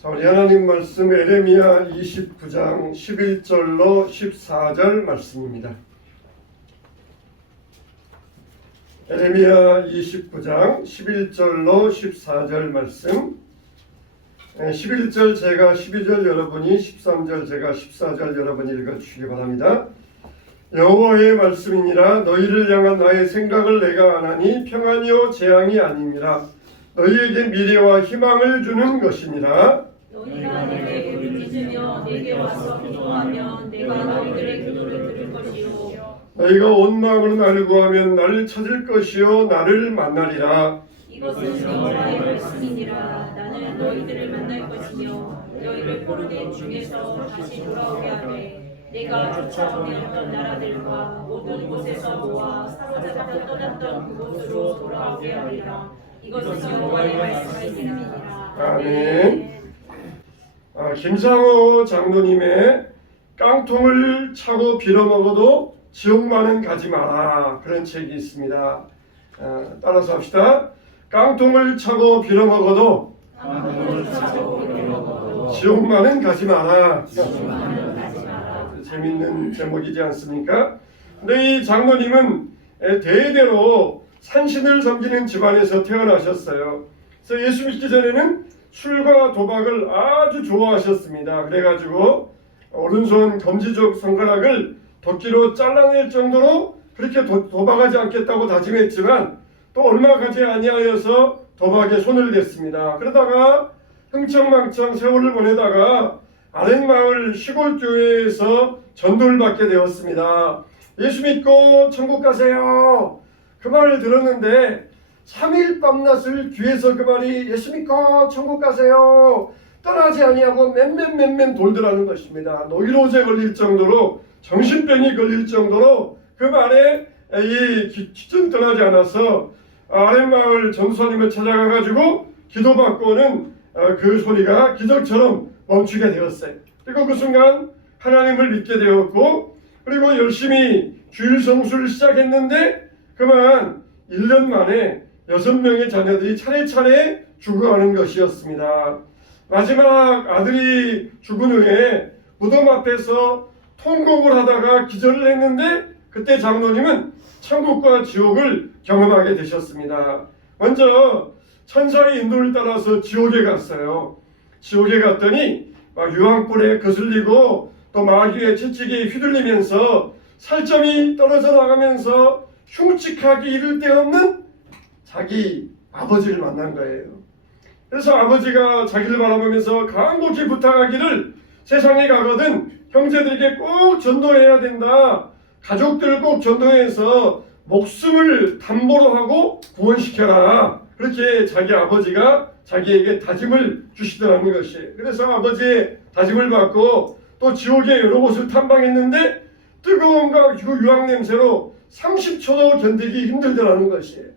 자, 우리 하나님 말씀 에레미야 29장 11절로 14절 말씀입니다. 에레미야 29장 11절로 14절 말씀. 11절 제가 12절 여러분이 13절 제가 14절 여러분이 읽어주시기 바랍니다. 여호와의 말씀이니라. 너희를 향한 나의 생각을 내가 아나니 평안이요 재앙이 아니니라. 너희에게 미래와 희망을 주는 것이니라. 너희가 내게 부르짖으며 내게 와서 기도하면 내가 너희들의 기도를 들을 것이요 너희가 온 마음으로 나를 구하면 나를 찾을 것이요 나를 만나리라. 이것은 여호와의 말씀이니라. 나는 너희들을 만날 것이며 너희를 포로된 중에서 다시 돌아오게 하되 내가 쫓아오던 나라들과 모든 곳에서 모아 사로잡아 떠났던 그곳으로 돌아오게 하리라. 이것은 여호와의 말씀이니라. 아멘. 김상호 장로님의 깡통을 차고 빌어먹어도 지옥만은 가지 마라, 그런 책이 있습니다. 따라서 합시다. 깡통을 차고 빌어먹어도 지옥만은 가지 마라. 재밌는 제목이지 않습니까? 근데 이 장로님은 대대로 산신을 섬기는 집안에서 태어나셨어요. 그래서 예수 믿기 전에는 술과 도박을 아주 좋아하셨습니다. 그래가지고 오른손 검지쪽 손가락을 도끼로 잘라낼 정도로 그렇게 도박하지 않겠다고 다짐했지만 또 얼마 가지 아니하여서 도박에 손을 댔습니다. 그러다가 흥청망청 세월을 보내다가 아랫마을 시골교회에서 전도를 받게 되었습니다. 예수 믿고 천국 가세요, 그 말을 들었는데 3일 밤낮을 귀에서 그 말이 예수 믿고 천국 가세요, 떠나지 아니하고 맨맨 돌더라는 것입니다. 노이로제 걸릴 정도로, 정신병이 걸릴 정도로 그 말에 기전 떠나지 않아서 아랫마을 전도사님을 찾아가가지고 기도받고는 그 소리가 기적처럼 멈추게 되었어요. 그리고 그 순간 하나님을 믿게 되었고, 그리고 열심히 주일 성수를 시작했는데 그만 1년 만에 6명의 자녀들이 차례차례 죽어가는 것이었습니다. 마지막 아들이 죽은 후에 무덤 앞에서 통곡을 하다가 기절을 했는데 그때 장로님은 천국과 지옥을 경험하게 되셨습니다. 먼저 천사의 인도를 따라서 지옥에 갔어요. 지옥에 갔더니 막 유황불에 거슬리고 또 마귀의 채찍에 휘둘리면서 살점이 떨어져 나가면서 흉측하기 이를 데 없는 자기 아버지를 만난 거예요. 그래서 아버지가 자기를 바라보면서 간곡히 부탁하기를 세상에 가거든 형제들에게 꼭 전도해야 된다. 가족들을 꼭 전도해서 목숨을 담보로 하고 구원시켜라. 그렇게 자기 아버지가 자기에게 다짐을 주시더라는 것이에요. 그래서 아버지의 다짐을 받고 또 지옥의 여러 곳을 탐방했는데 뜨거움과 유황 냄새로 30초도 견디기 힘들더라는 것이에요.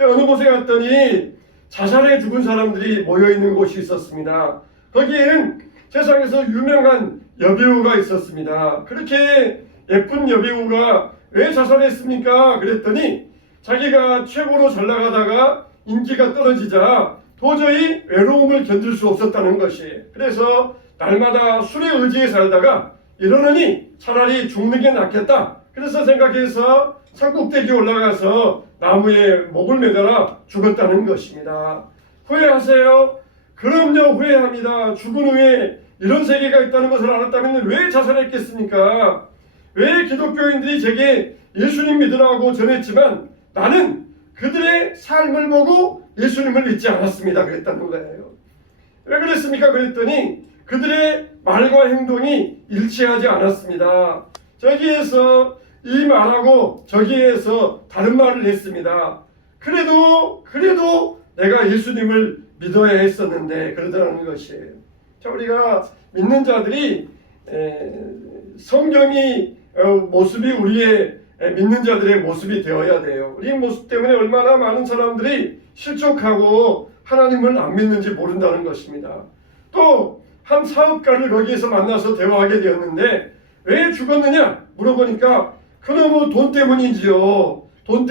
어느 곳에 갔더니 자살해 죽은 사람들이 모여있는 곳이 있었습니다. 거기에는 세상에서 유명한 여배우가 있었습니다. 그렇게 예쁜 여배우가 왜 자살했습니까? 그랬더니 자기가 최고로 잘 나가다가 인기가 떨어지자 도저히 외로움을 견딜 수 없었다는 것이, 그래서 날마다 술에 의지해 살다가 이러느니 차라리 죽는 게 낫겠다. 그래서 생각해서 산꼭대기에 올라가서 나무에 목을 매달아 죽었다는 것입니다. 후회하세요? 그럼요, 후회합니다. 죽은 후에 이런 세계가 있다는 것을 알았다면 왜 자살했겠습니까? 왜 기독교인들이 제게 예수님 믿으라고 전했지만 나는 그들의 삶을 보고 예수님을 믿지 않았습니다. 그랬다는 거예요. 왜 그랬습니까? 그랬더니 그들의 말과 행동이 일치하지 않았습니다. 저기에서 이 말하고 저기에서 다른 말을 했습니다. 그래도 내가 예수님을 믿어야 했었는데 그러더라는 것이에요. 자, 우리가 믿는 자들이 성경이 모습이 우리의 믿는 자들의 모습이 되어야 돼요. 우리 모습 때문에 얼마나 많은 사람들이 실족하고 하나님을 안 믿는지 모른다는 것입니다. 또 한 사업가를 거기에서 만나서 대화하게 되었는데 왜 죽었느냐 물어보니까 그놈의 돈 때문이지요. 돈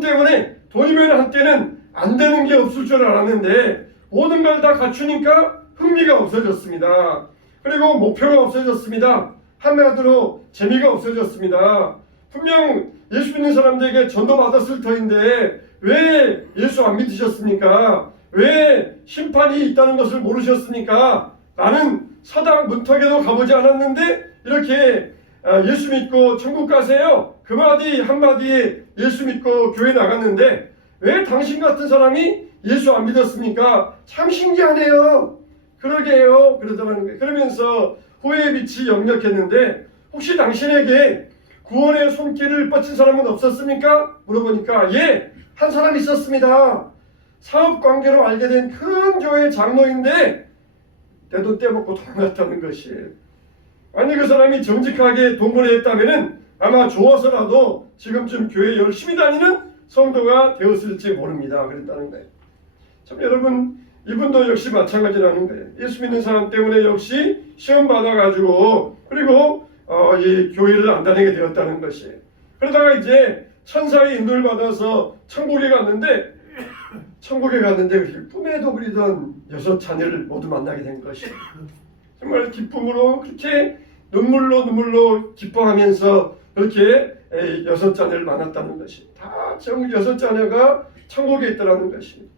때문에 돈이면 한때는 안 되는 게 없을 줄 알았는데 모든 걸 다 갖추니까 흥미가 없어졌습니다. 그리고 목표가 없어졌습니다. 한마디로 재미가 없어졌습니다. 분명 예수 믿는 사람들에게 전도 받았을 터인데 왜 예수 안 믿으셨습니까? 왜 심판이 있다는 것을 모르셨습니까? 나는 사당 문턱에도 가보지 않았는데 이렇게 예수 믿고 천국 가세요. 그 마디 한마디에 예수 믿고 교회 나갔는데 왜 당신 같은 사람이 예수 안 믿었습니까? 참 신기하네요. 그러게요. 그러더라는 거예요. 그러면서 후회의 빛이 역력했는데 혹시 당신에게 구원의 손길을 뻗친 사람은 없었습니까? 물어보니까 예, 한 사람 있었습니다. 사업관계로 알게 된 큰 교회 장로인데 때도 떼먹고 도망갔다는 것이에요. 아니 그 사람이 정직하게 동거를 했다면 아마 좋아서라도 지금쯤 교회 열심히 다니는 성도가 되었을지 모릅니다. 그랬다는 거예요. 참 여러분 이분도 역시 마찬가지라는 거예요. 예수 믿는 사람 때문에 역시 시험 받아가지고 그리고 이 교회를 안 다니게 되었다는 것이에요. 그러다가 이제 천사의 인도를 받아서 천국에 갔는데 꿈에도 그리던 6자녀를 모두 만나게 된 것이에요. 정말 기쁨으로 그렇게 눈물로 기뻐하면서 그렇게 6자녀를 만났다는 것이 다 전부 6자녀가 천국에 있더라는 것입니다.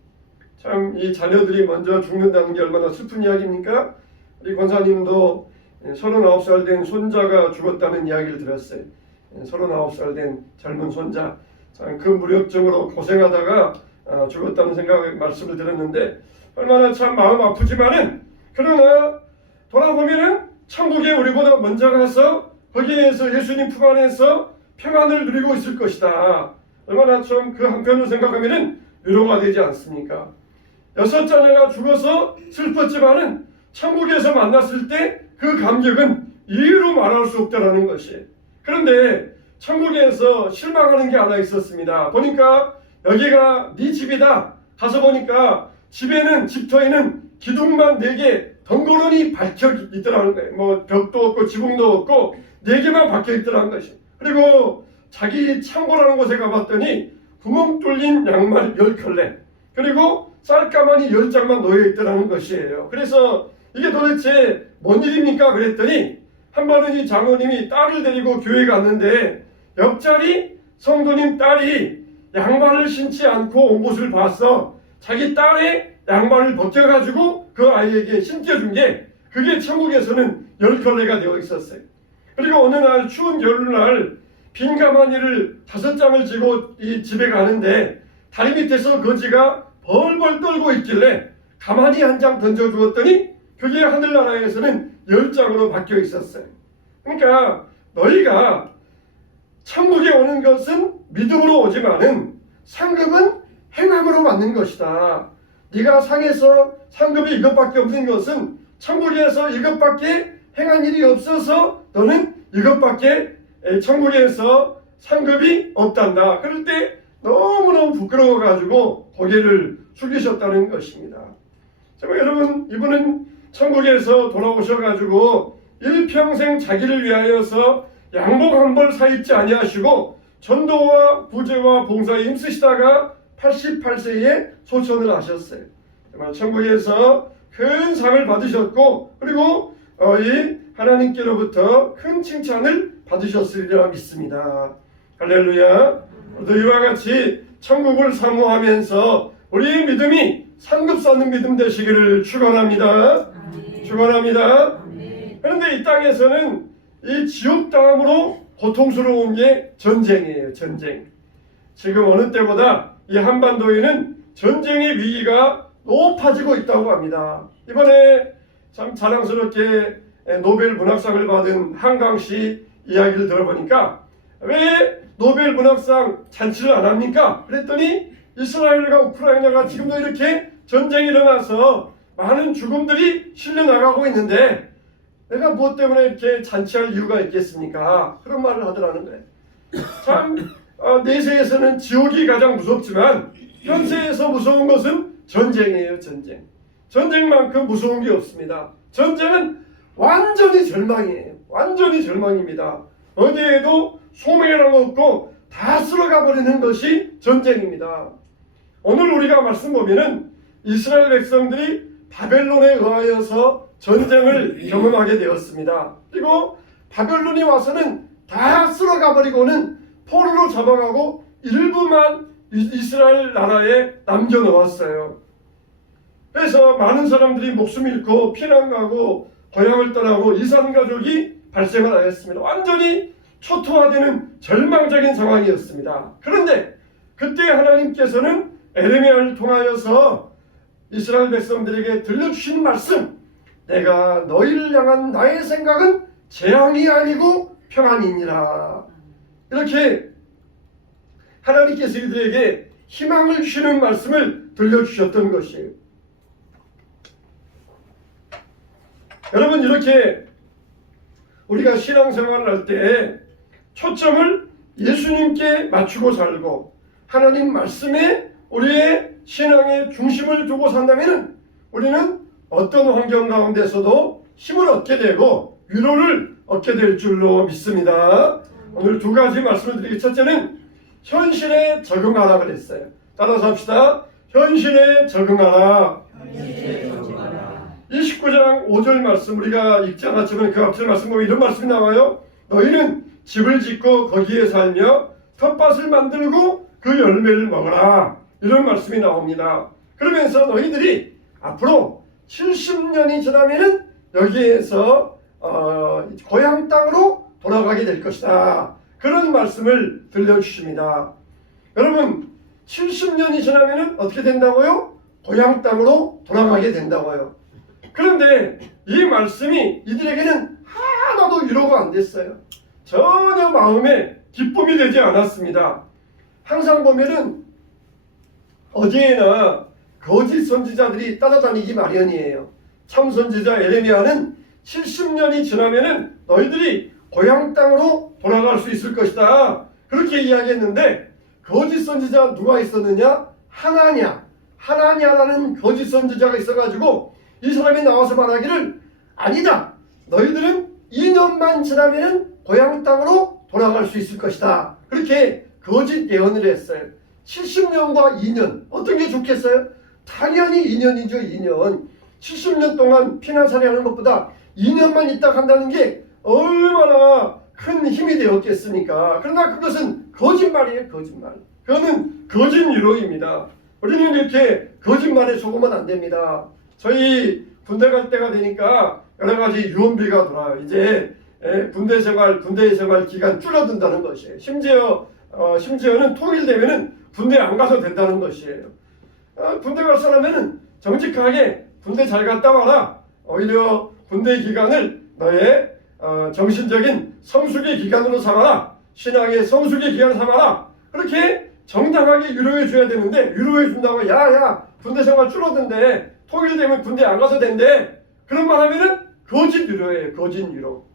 참 이 자녀들이 먼저 죽는다는 게 얼마나 슬픈 이야기입니까? 우리 권사님도 39살 된 손자가 죽었다는 이야기를 들었어요. 39살 된 젊은 손자 참 그 무력증으로 고생하다가 죽었다는 말씀을 들었는데 얼마나 참 마음 아프지만은 그러나 돌아보면은 천국에 우리보다 먼저 가서 거기에서 예수님 품 안에서 평안을 누리고 있을 것이다. 얼마나 좀 그 한편으로 생각하면은 위로가 되지 않습니까? 6자녀가 죽어서 슬펐지만은 천국에서 만났을 때 그 감격은 이유로 말할 수 없다라는 것이. 그런데 천국에서 실망하는 게 하나 있었습니다. 보니까 여기가 네 집이다. 가서 보니까 집터에는 기둥만 4개 덩그러니 박혀 있더라는 거예요. 뭐 벽도 없고 지붕도 없고 4개만 박혀 있더라는 것이. 그리고 자기 창고라는 곳에 가봤더니 구멍 뚫린 양말 10켤레 그리고 쌀가마니 10장만 놓여 있더라는 것이에요. 그래서 이게 도대체 뭔 일입니까? 그랬더니 한 번은 이 장로님이 딸을 데리고 교회 갔는데 옆자리 성도님 딸이 양말을 신지 않고 온 것을 봤어. 자기 딸의 양말을 벗겨가지고 그 아이에게 신겨준 게 그게 천국에서는 10켤레가 되어 있었어요. 그리고 어느 날 추운 겨울날 빈 가마니를 5장을 쥐고 이 집에 가는데 다리 밑에서 거지가 벌벌 떨고 있길래 가마니 한 장 던져주었더니 그게 하늘나라에서는 10장으로 바뀌어 있었어요. 그러니까 너희가 천국에 오는 것은 믿음으로 오지만은 상급은 행함으로 받는 것이다. 네가 상에서 상급이 이것밖에 없는 것은 천국에서 이것밖에 행한 일이 없어서 너는 이것밖에 천국에서 상급이 없단다. 그럴 때 너무너무 부끄러워가지고 고개를 숙이셨다는 것입니다. 정말 여러분 이분은 천국에서 돌아오셔가지고 일평생 자기를 위하여서 양복 한 벌 사입지 아니하시고 전도와 구제와 봉사에 힘쓰시다가 88세에 소천을 하셨어요. 정말 천국에서 큰 상을 받으셨고 그리고 이 하나님께로부터 큰 칭찬을 받으셨으리라 믿습니다. 할렐루야. 이와 같이 천국을 사모하면서 우리의 믿음이 상급 쌓는 믿음 되시기를 축원합니다. 축원합니다. 그런데 이 땅에서는 이 지옥 땅으로 고통스러운 게 전쟁이에요. 전쟁. 지금 어느 때보다 이 한반도에는 전쟁의 위기가 높아지고 있다고 합니다. 이번에 참 자랑스럽게 노벨 문학상을 받은 한강씨 이야기를 들어보니까 왜 노벨 문학상 잔치를 안 합니까? 그랬더니 이스라엘과 우크라이나가 지금도 이렇게 전쟁이 일어나서 많은 죽음들이 실려나가고 있는데 내가 무엇 때문에 이렇게 잔치할 이유가 있겠습니까? 그런 말을 하더라는 거예요. 참 내세에서는 지옥이 가장 무섭지만 현세에서 무서운 것은 전쟁이에요. 전쟁. 전쟁만큼 무서운 게 없습니다. 전쟁은 완전히 절망이에요. 완전히 절망입니다. 어디에도 소명이라는 거 없고 다 쓸어가 버리는 것이 전쟁입니다. 오늘 우리가 말씀 보면은 이스라엘 백성들이 바벨론에 의하여서 전쟁을 경험하게 되었습니다. 그리고 바벨론이 와서는 다 쓸어가 버리고는 포로로 잡아가고 일부만 이스라엘 나라에 남겨놓았어요. 그래서 많은 사람들이 목숨 잃고 피난 가고 고향을 떠나고 이산가족이 발생을 하였습니다. 완전히 초토화되는 절망적인 상황이었습니다. 그런데 그때 하나님께서는 에레미야를 통하여서 이스라엘 백성들에게 들려주신 말씀, 내가 너희를 향한 나의 생각은 재앙이 아니고 평안이니라. 이렇게 하나님께서 이들에게 희망을 주시는 말씀을 들려주셨던 것이에요. 여러분, 이렇게 우리가 신앙생활을 할 때 초점을 예수님께 맞추고 살고 하나님 말씀에 우리의 신앙의 중심을 두고 산다면 우리는 어떤 환경 가운데서도 힘을 얻게 되고 위로를 얻게 될 줄로 믿습니다. 오늘 두 가지 말씀을 드리기, 첫째는 현실에 적응하라 그랬어요. 따라서 합시다. 현실에 적응하라. 29장 5절 말씀 우리가 읽지 않았지만 그 앞절 말씀 보면 이런 말씀이 나와요. 너희는 집을 짓고 거기에 살며 텃밭을 만들고 그 열매를 먹어라. 이런 말씀이 나옵니다. 그러면서 너희들이 앞으로 70년이 지나면은 여기에서 고향 땅으로 돌아가게 될 것이다. 그런 말씀을 들려주십니다. 여러분, 70년이 지나면은 어떻게 된다고요? 고향 땅으로 돌아가게 된다고요. 그런데 이 말씀이 이들에게는 하나도 위로가 안 됐어요. 전혀 마음에 기쁨이 되지 않았습니다. 항상 보면은 어디에나 거짓 선지자들이 따라다니기 마련이에요. 참 선지자 에레미야는 70년이 지나면은 너희들이 고향 땅으로 돌아갈 수 있을 것이다. 그렇게 이야기했는데 거짓 선지자 누가 있었느냐? 하나냐라는 거짓 선지자가 있어가지고 이 사람이 나와서 말하기를 아니다. 너희들은 2년만 지나면은 고향 땅으로 돌아갈 수 있을 것이다. 그렇게 거짓 예언을 했어요. 70년과 2년 어떤 게 좋겠어요? 당연히 2년이죠. 2년. 70년 동안 피난살이하는 것보다 2년만 있다 간다는 게 얼마나 큰 힘이 되었겠습니까? 그러나 그것은 거짓말이에요. 거짓말. 그거는 거짓 위로입니다. 우리는 이렇게 거짓말에 속으면 안 됩니다. 저희 군대 갈 때가 되니까 여러 가지 유언비가 돌아요. 이제 군대 생활 기간 줄어든다는 것이에요. 심지어는 통일되면은 군대 안 가도 된다는 것이에요. 군대 갈 사람에는 정직하게 군대 잘 갔다 와라. 오히려 군대 기간을 너의 정신적인 성숙의 기간으로 삼아라. 신앙의 성숙의 기간 삼아라. 그렇게 정당하게 위로해 줘야 되는데 위로해 준다고 야야 군대 생활 줄어든대. 통일되면 군대 안 가서 된대. 그런 말 하면은 거짓 위로예요. 거짓 위로.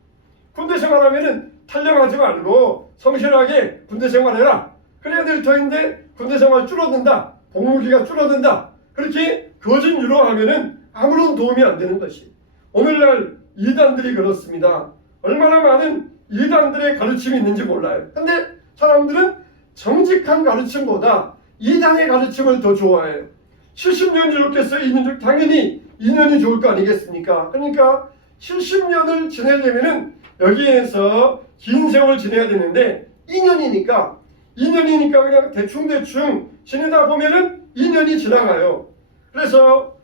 군대 생활하면은 탈령하지 말고 성실하게 군대 생활해라. 그래야 될 터인데 군대 생활 줄어든다. 복무기가 줄어든다. 그렇게 거짓 위로하면은 아무런 도움이 안 되는 것이. 오늘날 이단들이 그렇습니다. 얼마나 많은 이단들의 가르침이 있는지 몰라요. 근데 사람들은 정직한 가르침보다 이단의 가르침을 더 좋아해요. 70년이 좋겠어요? 2년 좋 당연히 2년이 좋을 거 아니겠습니까? 그러니까 70년을 지내려면은 여기에서 긴 세월 지내야 되는데 2년이니까 그냥 대충 지내다 보면은 2년이 지나가요. 그래서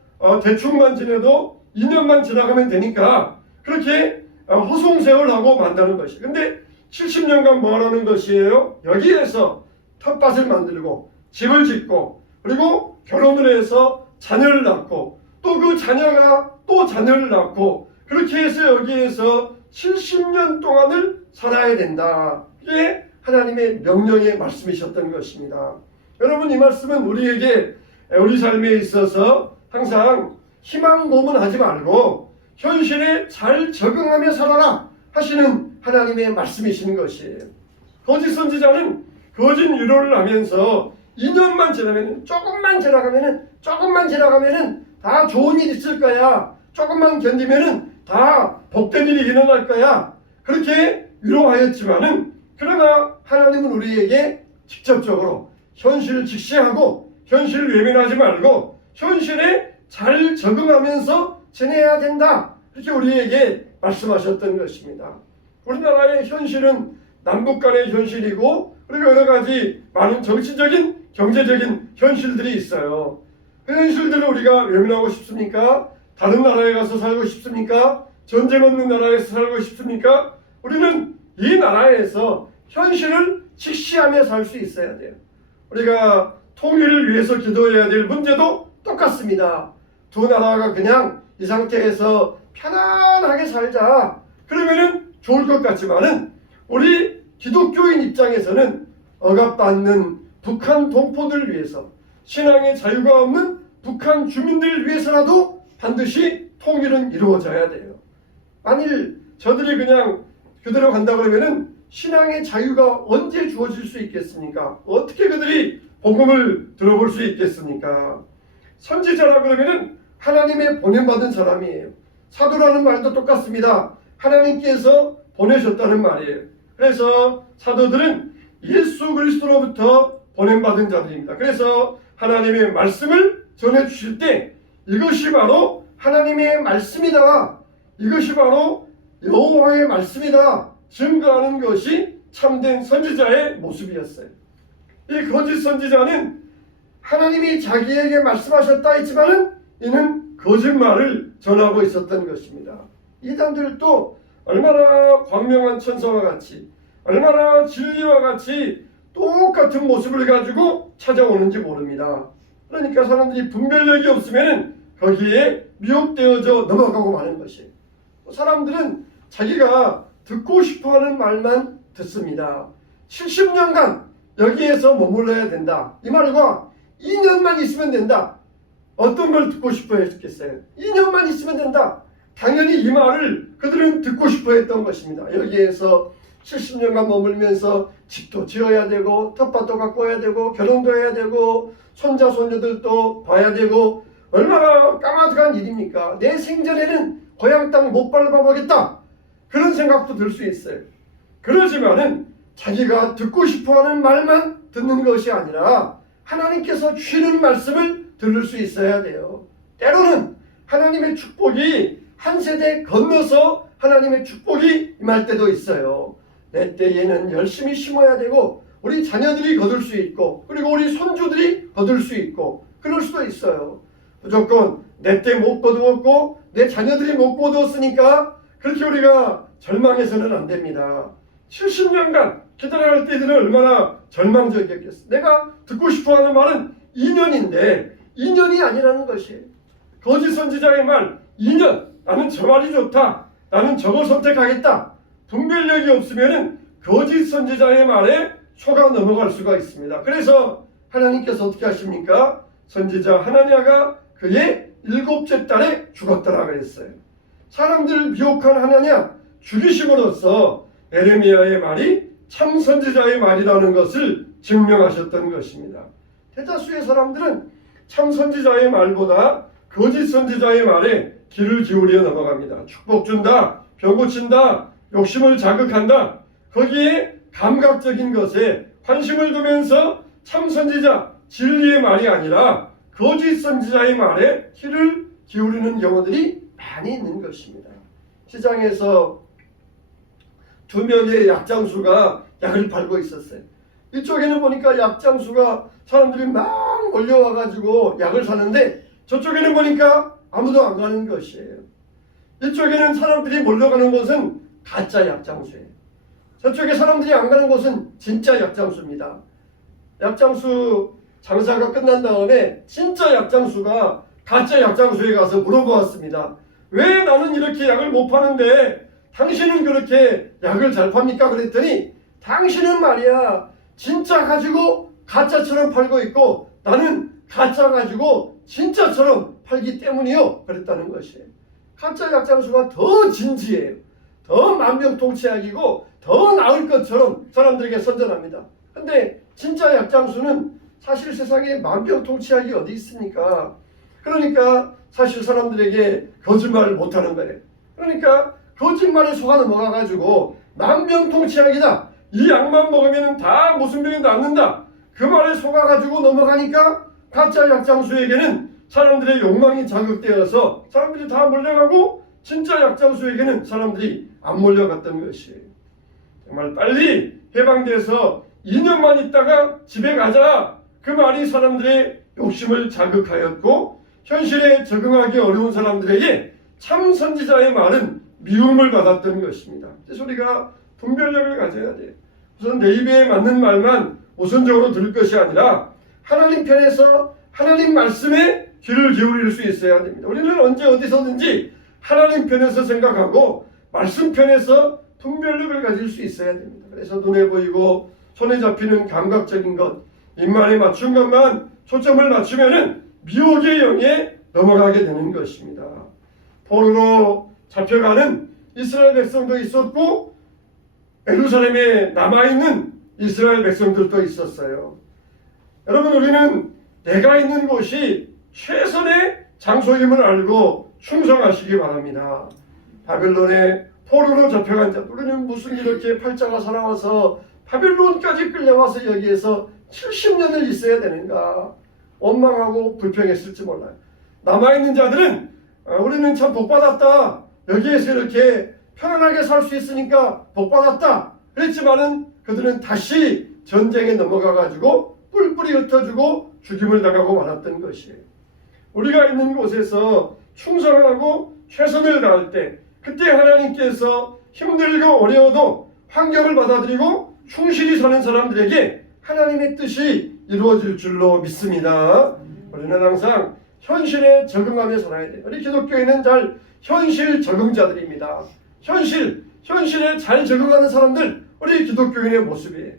대충만 지내도 2년만 지나가면 되니까 그렇게 허송세월하고 만다는 것이. 근데 70년간 뭐 하라는 것이에요? 여기에서 텃밭을 만들고 집을 짓고 그리고 결혼을 해서 자녀를 낳고 또 그 자녀가 또 자녀를 낳고 그렇게 해서 여기에서 70년 동안을 살아야 된다. 이게 하나님의 명령의 말씀이셨던 것입니다. 여러분, 이 말씀은 우리에게 우리 삶에 있어서 항상 희망 고문하지 말고 현실에 잘 적응하며 살아라 하시는 하나님의 말씀이신 것이에요. 거짓 선지자는 거짓 위로를 하면서 2년만 지나면 조금만 지나가면은 다 좋은 일 있을 거야. 조금만 견디면은 다 복된 일이 일어날 거야. 그렇게 위로하였지만은 그러나 하나님은 우리에게 직접적으로 현실을 직시하고 현실을 외면하지 말고 현실에 잘 적응하면서 지내야 된다. 이렇게 우리에게 말씀하셨던 것입니다. 우리나라의 현실은 남북 간의 현실이고 그리고 여러 가지 많은 정치적인 경제적인 현실들이 있어요. 그 현실들을 우리가 외면하고 싶습니까? 다른 나라에 가서 살고 싶습니까? 전쟁 없는 나라에서 살고 싶습니까? 우리는 이 나라에서 현실을 직시하며 살 수 있어야 돼요. 우리가 통일을 위해서 기도해야 될 문제도 똑같습니다. 두 나라가 그냥 이 상태에서 편안하게 살자. 그러면은 좋을 것 같지만은 우리 기독교인 입장에서는 억압받는 북한 동포들을 위해서 신앙의 자유가 없는 북한 주민들을 위해서라도 반드시 통일은 이루어져야 돼요. 만일 저들이 그냥 그대로 간다 그러면은 신앙의 자유가 언제 주어질 수 있겠습니까? 어떻게 그들이 복음을 들어볼 수 있겠습니까? 선지자라 그러면은 하나님의 보냄받은 사람이에요. 사도라는 말도 똑같습니다. 하나님께서 보내셨다는 말이에요. 그래서 사도들은 예수 그리스도로부터 보냄받은 자들입니다. 그래서 하나님의 말씀을 전해주실 때 이것이 바로 하나님의 말씀이다. 이것이 바로 여호와의 말씀이다. 증거하는 것이 참된 선지자의 모습이었어요. 이 거짓 선지자는 하나님이 자기에게 말씀하셨다 했지만은 이는 거짓말을 전하고 있었던 것입니다. 이단들도 얼마나 광명한 천사와 같이 얼마나 진리와 같이 똑같은 모습을 가지고 찾아오는지 모릅니다. 그러니까 사람들이 분별력이 없으면 거기에 미혹되어져 넘어가고 마는 것이에요. 사람들은 자기가 듣고 싶어하는 말만 듣습니다. 70년간 여기에서 머물러야 된다. 이 말과 2년만 있으면 된다. 어떤 걸 듣고 싶어 했겠어요? 2년만 있으면 된다. 당연히 이 말을 그들은 듣고 싶어 했던 것입니다. 여기에서 70년간 머물면서 집도 지어야 되고 텃밭도 가꿔야 되고 결혼도 해야 되고 손자 손녀들도 봐야 되고 얼마나 까마득한 일입니까? 내 생전에는 고향 땅 못 밟아보겠다. 그런 생각도 들 수 있어요. 그러지만은 자기가 듣고 싶어하는 말만 듣는 것이 아니라 하나님께서 주시는 말씀을 들을 수 있어야 돼요. 때로는 하나님의 축복이 한 세대 건너서 하나님의 축복이 임할 때도 있어요. 내 때에는 열심히 심어야 되고 우리 자녀들이 거둘 수 있고 그리고 우리 손주들이 거둘 수 있고 그럴 수도 있어요. 무조건 내 때 못 거두었고 내 자녀들이 못 거두었으니까 그렇게 우리가 절망해서는 안 됩니다. 70년간 기다려야 할 때들은 얼마나 절망적이었겠어. 내가 듣고 싶어하는 말은 2년인데 2년이 아니라는 것이에요. 거짓 선지자의 말 2년 나는 저 말이 좋다. 나는 저걸 선택하겠다. 분별력이 없으면 거짓 선지자의 말에 속아 넘어갈 수가 있습니다. 그래서 하나님께서 어떻게 하십니까? 선지자 하나냐가 그의 7째 달에 죽었더라 그랬어요. 사람들을 미혹한 하나냐 죽이심으로써 에레미야의 말이 참 선지자의 말이라는 것을 증명하셨던 것입니다. 대다수의 사람들은 참 선지자의 말보다 거짓 선지자의 말에 귀를 기울여 넘어갑니다. 축복 준다, 병 고친다, 욕심을 자극한다. 거기에 감각적인 것에 관심을 두면서 참 선지자, 진리의 말이 아니라 거짓 선지자의 말에 귀를 기울이는 경우들이 많이 있는 것입니다. 시장에서 2명의 약장수가 약을 팔고 있었어요. 이쪽에는 보니까 약장수가 사람들이 막 몰려와가지고 약을 사는데 저쪽에는 보니까 아무도 안 가는 것이에요. 이쪽에는 사람들이 몰려가는 곳은 가짜 약장수예요. 저쪽에 사람들이 안 가는 곳은 진짜 약장수입니다. 약장수 장사가 끝난 다음에 진짜 약장수가 가짜 약장수에 가서 물어보았습니다. 왜 나는 이렇게 약을 못 파는데 당신은 그렇게 약을 잘 팝니까? 그랬더니 당신은 말이야 진짜 가지고 가짜처럼 팔고 있고 나는 가짜 가지고 진짜처럼 팔기 때문이요. 그랬다는 것이에요. 가짜 약장수가 더 진지해요. 더 만병통치약이고 더 나을 것처럼 사람들에게 선전합니다. 근데 진짜 약장수는 사실 세상에 만병통치약이 어디 있습니까? 그러니까 사실 사람들에게 거짓말을 못하는 거예요. 그러니까 거짓말에 속아 넘어가가지고 만병통치약이다. 이 약만 먹으면 다 무슨 병이 낫는다. 그 말에 속아가지고 넘어가니까 가짜 약장수에게는 사람들의 욕망이 자극되어서 사람들이 다 몰려가고 진짜 약장수에게는 사람들이 안 몰려갔던 것이에요. 정말 빨리 해방돼서 2년만 있다가 집에 가자, 그 말이 사람들의 욕심을 자극하였고 현실에 적응하기 어려운 사람들에게 참 선지자의 말은 미움을 받았던 것입니다. 그래서 우리가 분별력을 가져야 돼요. 우선 내 입에 맞는 말만 우선적으로 들을 것이 아니라 하나님 편에서 하나님 말씀에 귀를 기울일 수 있어야 됩니다. 우리는 언제 어디서든지 하나님 편에서 생각하고 말씀 편에서 분별력을 가질 수 있어야 됩니다. 그래서 눈에 보이고 손에 잡히는 감각적인 것, 입만에 맞춘 것만 초점을 맞추면은 미혹의 영에 넘어가게 되는 것입니다. 포로로 잡혀가는 이스라엘 백성도 있었고 예루살렘에 남아있는 이스라엘 백성들도 있었어요. 여러분, 우리는 내가 있는 곳이 최선의 장소임을 알고 충성하시기 바랍니다. 바벨론에 포로로 잡혀간 자, 우리는 무슨 이렇게 팔자가 살아와서 바벨론까지 끌려와서 여기에서 70년을 있어야 되는가, 원망하고 불평했을지 몰라요. 남아있는 자들은 우리는 참 복받았다, 여기에서 이렇게 편안하게 살 수 있으니까 복받았다 그랬지만은 그들은 다시 전쟁에 넘어가 가지고 뿔뿔이 흩어지고 죽임을 당하고 말았던 것이에요. 우리가 있는 곳에서 충성하고 최선을 다할 때 그때 하나님께서 힘들고 어려워도 환경을 받아들이고 충실히 사는 사람들에게 하나님의 뜻이 이루어질 줄로 믿습니다. 우리는 항상 현실에 적응하며 살아야 돼요. 우리 기독교인은 잘 현실 적응자들입니다. 현실에 잘 적응하는 사람들, 우리 기독교인의 모습이에요.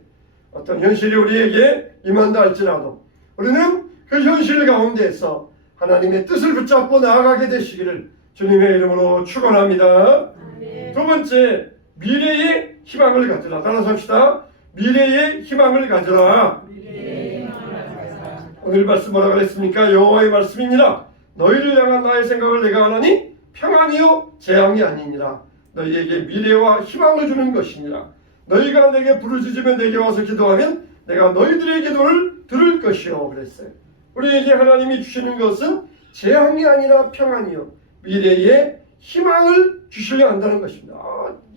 어떤 현실이 우리에게 임한다 할지라도 우리는 그 현실 가운데에서 하나님의 뜻을 붙잡고 나아가게 되시기를 주님의 이름으로 축원합니다. 두 번째, 미래의 희망을 가져라. 따라서 합시다. 미래의 희망을 가져라. 오늘 말씀 뭐라고 그랬습니까? 여호와의 말씀이니라. 너희를 향한 나의 생각을 내가 하나니 평안이요 재앙이 아니니라. 너희에게 미래와 희망을 주는 것이니라. 너희가 내게 부르짖으면 내게 와서 기도하면 내가 너희들의 기도를 들을 것이요 그랬어요. 우리에게 하나님이 주시는 것은 재앙이 아니라 평안이요 미래의 희망을 주시려 한다는 것입니다.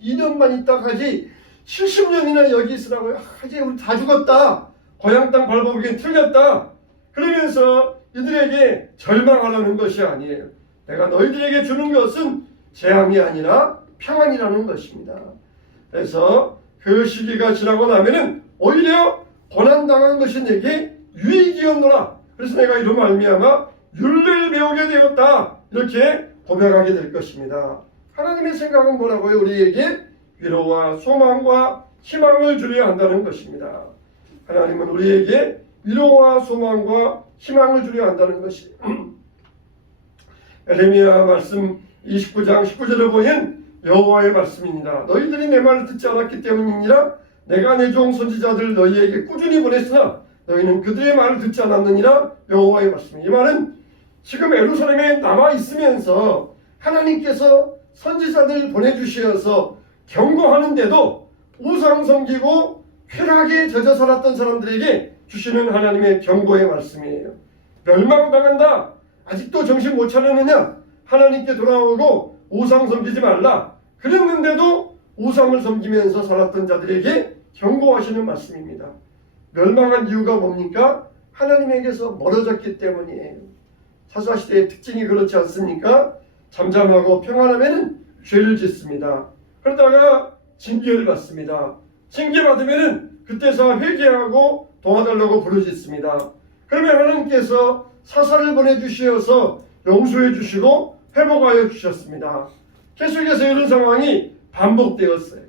2년만 있다 가지 70년이나 여기 있으라고요. 이제 우리 다 죽었다, 고향 땅 밟아보기엔 틀렸다 그러면서 이들에게 절망하라는 것이 아니에요. 내가 너희들에게 주는 것은 재앙이 아니라 평안이라는 것입니다. 그래서 그 시기가 지나고 나면은 오히려 고난당한 것이 내게 유익이었노라. 그래서 내가 이로 말미암아 율례를 배우게 되었다, 이렇게 고백하게 될 것입니다. 하나님의 생각은 뭐라고요? 우리에게 위로와 소망과 희망을 주려 한다는 것입니다. 하나님은 우리에게 위로와 소망과 희망을 주려 한다는 것이 에레미야 말씀 29장 19절을 보면 여호와의 말씀이니라. 너희들이 내 말을 듣지 않았기 때문이니라. 내가 내 종 선지자들 너희에게 꾸준히 보냈으나 너희는 그들의 말을 듣지 않았느니라. 여호와의 말씀. 이 말은 지금 예루살렘에 남아 있으면서 하나님께서 선지자들 보내주시어서 경고하는데도 우상 섬기고 쾌락에 젖어 살았던 사람들에게 주시는 하나님의 경고의 말씀이에요. 멸망당한다, 아직도 정신 못 차리느냐, 하나님께 돌아오고 우상 섬기지 말라 그랬는데도 우상을 섬기면서 살았던 자들에게 경고하시는 말씀입니다. 멸망한 이유가 뭡니까? 하나님에게서 멀어졌기 때문이에요. 사사시대의 특징이 그렇지 않습니까? 잠잠하고 평안하면 죄를 짓습니다. 그러다가 징계를 받습니다. 징계받으면 그때서 회개하고 도와달라고 부르짖습니다. 그러면 하나님께서 사사를 보내주시어서 용서해 주시고 회복하여 주셨습니다. 계속해서 이런 상황이 반복되었어요.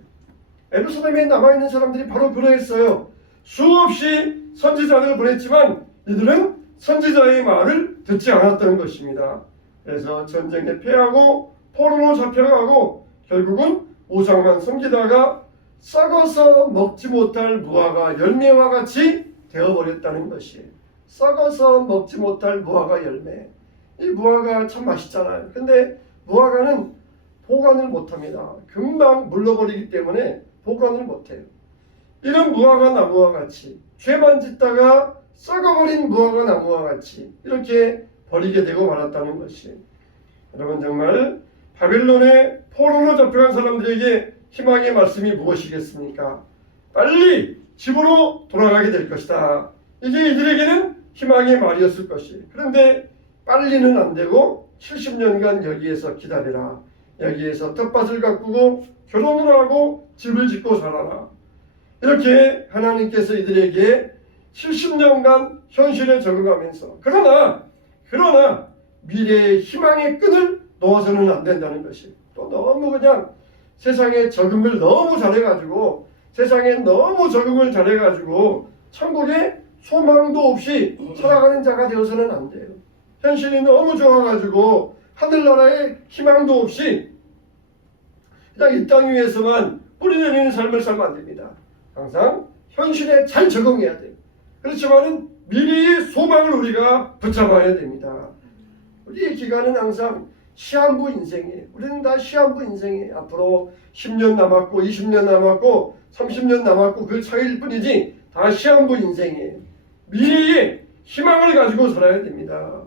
예루살렘에 남아있는 사람들이 바로 그러했어요. 수없이 선지자들을 보냈지만 이들은 선지자의 말을 듣지 않았던 것입니다. 그래서 전쟁에 패하고 포로로 잡혀가고 결국은 우상만 섬기다가 썩어서 먹지 못할 무화과 열매와 같이 되어버렸다는 것이에요. 썩어서 먹지 못할 무화과 열매. 이 무화과 참 맛있잖아요. 근데 무화과는 보관을 못합니다. 금방 물러버리기 때문에 보관을 못해요. 이런 무화과 나무와 같이 죄만 짓다가 썩어버린 무화과 나무와 같이 이렇게 버리게 되고 말았다는 것이, 여러분 정말 바빌론의 포로로 잡혀간 사람들에게 희망의 말씀이 무엇이겠습니까? 빨리 집으로 돌아가게 될 것이다. 이게 이들에게는 희망의 말이었을 것이. 그런데 빨리는 안 되고 70년간 여기에서 기다려라. 여기에서 텃밭을 가꾸고 결혼을 하고 집을 짓고 살아라. 이렇게 하나님께서 이들에게 70년간 현실에 적응하면서 그러나 미래의 희망의 끈을 놓아서는 안 된다는 것이, 또 너무 그냥 세상에 적응을 너무 잘해가지고 천국에 소망도 없이 살아가는 자가 되어서는 안 돼요. 현실이 너무 좋아가지고 하늘나라에 희망도 없이 그냥 이 땅 위에서만 뿌리내리는 삶을 살면 안 됩니다. 항상 현실에 잘 적응해야 돼요. 그렇지만은 미래의 소망을 우리가 붙잡아야 됩니다. 우리의 기간은 항상 시한부 인생이에요. 우리는 다 시한부 인생이에요. 앞으로 10년 남았고 20년 남았고 30년 남았고 그 차이일 뿐이지 다 시한부 인생이에요. 미래의 희망을 가지고 살아야 됩니다.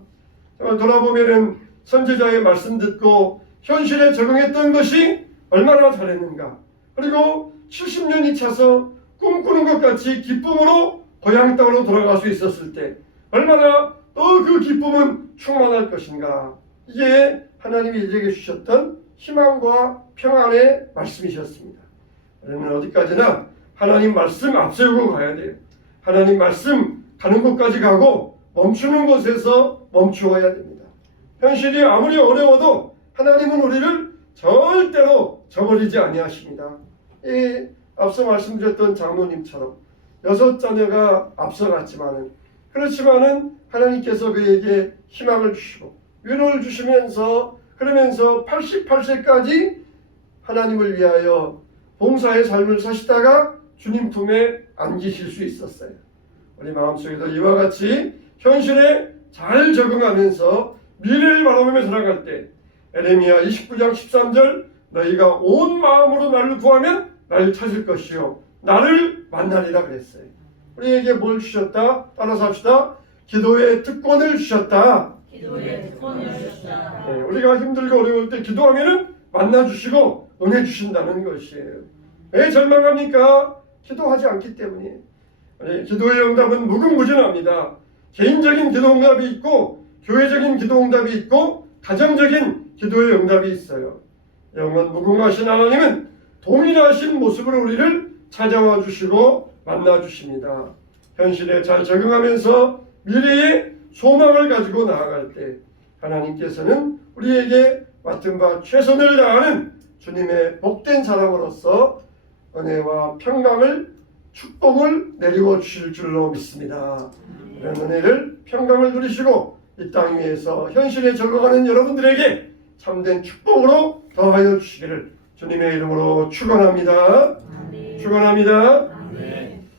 정말 돌아보면은 선지자의 말씀 듣고 현실에 적응했던 것이 얼마나 잘했는가. 그리고 70년이 차서 꿈꾸는 것 같이 기쁨으로 고향 땅으로 돌아갈 수 있었을 때 얼마나 또 그 기쁨은 충만할 것인가. 이게 하나님이 이들에게 주셨던 희망과 평안의 말씀이셨습니다. 그러면 어디까지나 하나님 말씀 앞세우고 가야 돼요. 하나님 말씀 가는 곳까지 가고 멈추는 곳에서 멈추어야 됩니다. 현실이 아무리 어려워도 하나님은 우리를 절대로 저버리지 아니하십니다. 이 앞서 말씀드렸던 장로님처럼 6자녀가 앞서갔지만은, 그렇지만은 하나님께서 그에게 희망을 주시고 위로를 주시면서 그러면서 88세까지 하나님을 위하여 봉사의 삶을 사시다가 주님 품에 안기실 수 있었어요. 우리 마음속에도 이와 같이 현실에 잘 적응하면서 미래를 바라보며 살아갈 때 에레미야 29장 13절 너희가 온 마음으로 나를 구하면 나를 찾을 것이요 나를 만나리라 그랬어요. 우리에게 뭘 주셨다? 따라서 합시다. 기도의 특권을 주셨다. 기도의 특권을 주셨다. 네, 우리가 힘들고 어려울 때 기도하면은 만나주시고 은혜 주신다는 것이에요. 왜 절망합니까? 기도하지 않기 때문이에요. 기도의 응답은 무궁무진합니다. 개인적인 기도 응답이 있고 교회적인 기도 응답이 있고 가정적인 기도의 응답이 있어요. 영원 무궁하신 하나님은 동일하신 모습으로 우리를 찾아와 주시고 만나 주십니다. 현실에 잘 적응하면서 미래의 소망을 가지고 나아갈 때 하나님께서는 우리에게 맡은 바 최선을 다하는 주님의 복된 사람으로서 은혜와 평강을 축복을 내리고 주실 줄로 믿습니다. 이런 은혜를 평강을 누리시고 이 땅 위에서 현실에 적응하는 여러분들에게 참된 축복으로 더하여 주시기를 주님의 이름으로 축원합니다. 축원합니다.